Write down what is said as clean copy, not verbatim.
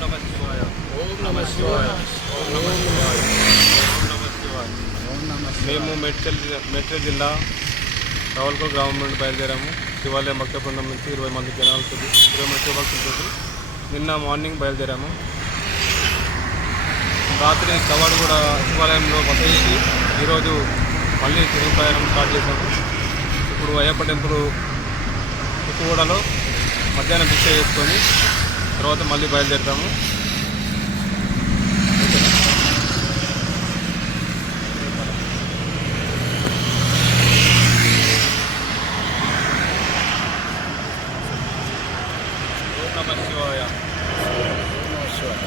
నమః శివాయ. ఓం నమ శివాయ. ఓం నమః శివాయ. ఓం నమః శివాయ. ఓం నమ మేము మేడ్చల్ జిల్లా రావులకోట గ్రామం నుండి బయలుదేరాము. శివాలయం భక్త బృందం నుంచి 20 మంది జనాలతో 20 మంది శివభక్తులతో నిన్న మార్నింగ్ బయలుదేరాము. రాత్రి కవాడు కూడా శివాలయంలో బస చేసి ఈరోజు మళ్ళీ తిరుగు ప్రయాణం స్టార్ట్ చేశాము. ఇప్పుడు అయ్యప్ప టెంపుల్ కుక్కుగూడలో మధ్యాహ్నం భిక్ష చేసుకొని తర్వాత మళ్ళీ బయలుదేరుతాము. ఓం నమః శివాయ. శివాయ.